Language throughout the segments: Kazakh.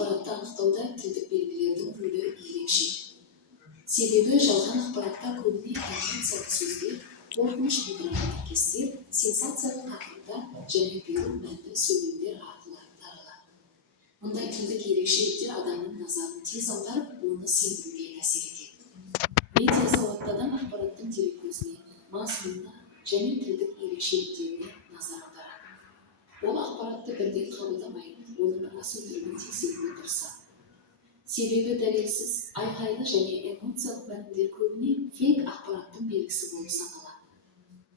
ақпаратты анықтауда тілдік белгілердің рөлі ерекше. Себебі жалған ақпаратта көбіне эмоциялық сөздер, қорқыныш тудыратын тіркестер, сенсациялық тақырыптар және бұйрық мәнді сөйлемдер арқылы таралады. Мұндай тілдік ерекшеліктер адамның назарын тез аударып, оны сендіруге әсер етеді. Медиа сауатты адам ақпараттың дереккөзіне, мазмұнына және тілдік ерекшеліктеріне назар аударады. Ол ақпаратты бірден қабылдамай, оның рас-өтірігін тексеруге тырысады. Себебі дәлелсіз, айқайлы және эмоциялық мәтіндер көбіне фейк ақпараттың белгісі болып саналады.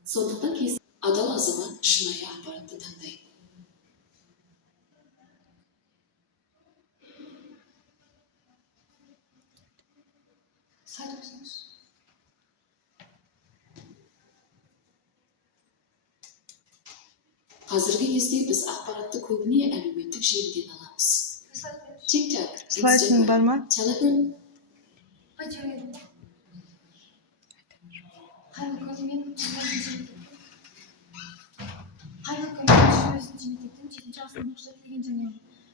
Сондықтан кез адал азамат шынайы ақпаратты таңдайды. Қазіргі кезде біз ақпаратты көбіне әлеуметтік желіден аламыз. TikTok, Слайдың бар ма? Telegram.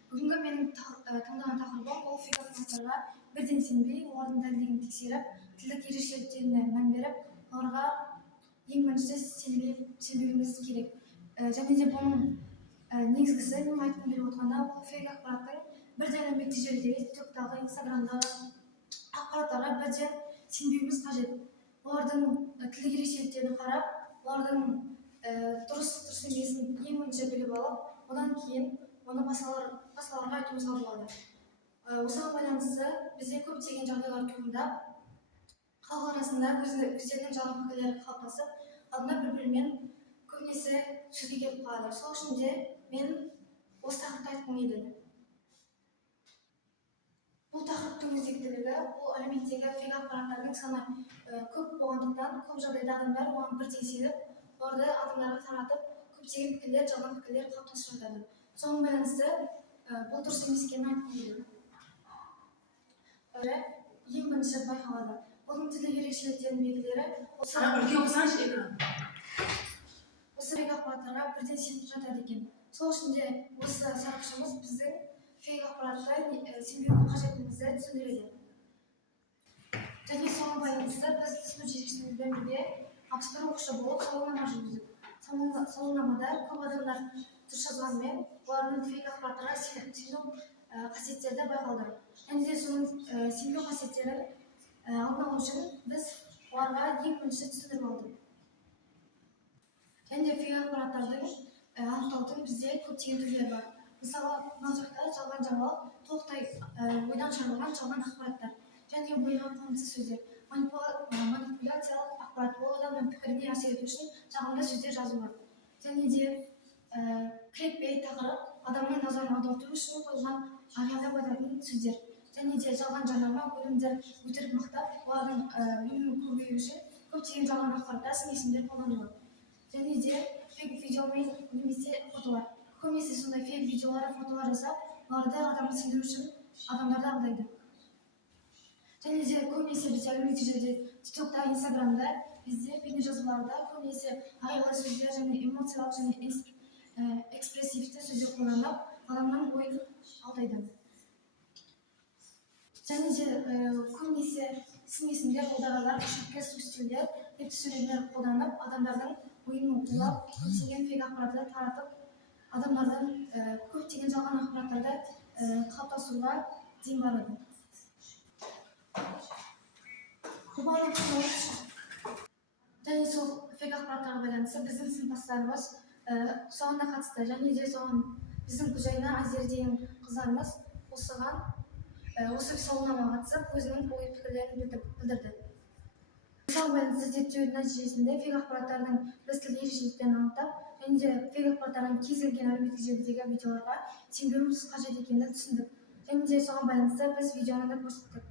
Бүгінгі менің таңдаған тақырыбым ол фейк ақпараттарға бірден сенбей, олардың дәлелдігін тексеріп, тілдік ерекшеліктеріне мән беріп, оларға ең бірінші сенбеуіміз керек. Және де бұның негізгісі мен айтқым келіп отырғанда, ол фейк ақпараттың бірден әлеуметтік желідегі, TikTok'тағы, Instagram'дағы ақпараттарға бірден сенбеуіміз қажет. Олардың тілдік ерекшеліктерін қарап, олардың дұрыс емесін ең бірінші біліп алып, одан кейін оны басқаларға айтуымызға болады. Осыған байланысты бізде көптеген жағдайлар туындап, халық арасында өздерінің жалған пікірлері қалыптасып, алдында бір-бірімен көбінесе сөзге келіп қалады. Сол үшін де мен осы тақырыпты айтқым келеді. Бұл тақырыптың өзектілігі, бұл әлеуметтегі фейк ақпараттардың саны көп болғандықтан, көп жағдайда адамдар оған бірден сеніп, оларды адамдарға таратып, көптеген пікірлер, жалған пікірлер қалыптасып жатады. Соған байланысты бұл дұрыс емес екенін айтқым келеді. Ең бірінші байқалады. Бұның тілдік ерекшеліктерінің белгілері осы фейк ақпараттарға бірден сеніп жатады екен. Сол үшін де осы сарапшымыз біздің фейк ақпаратқа сенбеудің қажеттілігімізді түсіндіреді. Және соған байланысты біз сынып жетекшімізбен бірге 61 оқушы болып сауалнама жүргіздік. Сауалнамада көп адамдар дұрыс жазғанымен, олардың фейк ақпараттарға сену қасиеттері байқалды. Және де соның сенбеу қасиеттерін алдын алу үшін біз оларға ең бірінші түсіндіріп алдық. Және де фейк ақпараттардың анықтаудың бізде көптеген түрлері бар. Мысалы, мына жақта жалған жаңалық, толықтай ойдан шығарылған жалған ақпараттар. Және ойға қонымсыз сөздер. Манипуляциялық ақпарат, ол адамның пікіріне әсер ету үшін жағымды сөздер жазылған. Және де кликбейт тақырып, адамның назарын аударту үшін қойылған аяғына бататын сөздер. Және де жалған жарнама, өнімді өтірік мақтап, олардың өнімін көбею үшін көптеген жалған ақпараттар, сын есімдер қолданылады. Және де фейк видеомен немесе фотолар. Көбінесе сондай фейк видеолар, фотолар жасап, оларды адамды сендіру үшін адамдарды алдайды. Және де көбінесе бізде әлеуметтік желіде, TikTok'та, Instagram'да, бізде бейнежазбаларда көбінесе аяйлы сөздер және эмоциялық және экспрессивті сөздер қолданып, адамның ойын алдайды. Және де көбінесе сын есімдер, қолдаралар, шөкке сөздер, тіпті сөйлемдер қолданып, адамдардың ойын улап, көптеген фейк ақпаратты таратып, адамдардан көптеген жалған ақпараттарды қалыптастыруға дейін барады. Және сол фейк ақпараттарға байланысты біздің сыныптастарымыз соған да қатысты. Және де соған біздің Гүлжайна, Азер деген қыздарымыз осы сауалнамаға қатысып, өзінің ой пікірлерін білдірді. Соған байланысты зерттеудің нәтижесінде фейк ақпараттардың біз тілдік ерекшеліктерін анықтап, және де фейк ақпараттардың кез келген әлеуметтік желідегі видеоларға сенбеуіміз қажет екенін түсіндік. Және де соған байланысты біз видеоны да көрсеттік.